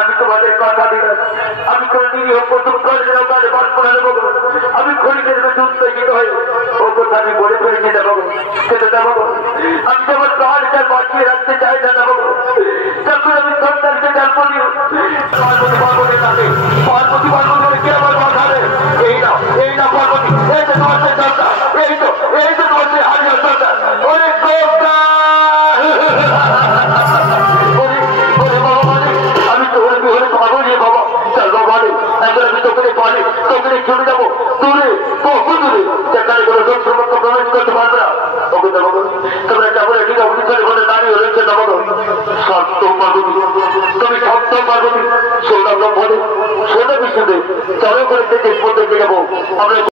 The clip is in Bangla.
আমি তোমাদের কথা দিলাম, আমি কোনো নিরীহ প্রথম কলেজের ওখানে বাস করে দেবো। আমি খনিকের যুদ্ধ গিয়ে হয়ে ও কথা আমি বলে ফেলেছি দেবো, সেটা দেবো। আমি যেমন প্রাণটা বাঁচিয়ে রাখতে চাই না দেবো, যখন আমি সন্তানকে জন্ম দিই পার্বতী পার্বতীর কাছে পার্বতী পার্বতী কে আমার বাঁচাবে? এই না পার্বতী, এই যে তোমার সন্তান, এই যে তোমার হারিয়ে সন্তান। অনেক আমি তো হলে হলে পাবো রে বাবা, চল বাবা রে, এখন আমি তোকে পারি, তোকে চলে যাবো দূরে, বহু দূরে, যেখানে কোনো লোক সমস্ত প্রবেশ করতে পারবে না। ওকে দেবো তোমরা যাবো ঠিক অফিসের ঘরে দাঁড়িয়ে রয়েছে দেবো সত্য পার্বতী, তুমি সত্য পার্বতী, সোনা ব্রহ্মদেব, সোনা বিষ্ণুদেব, চলো করে থেকে যাবো আমরা।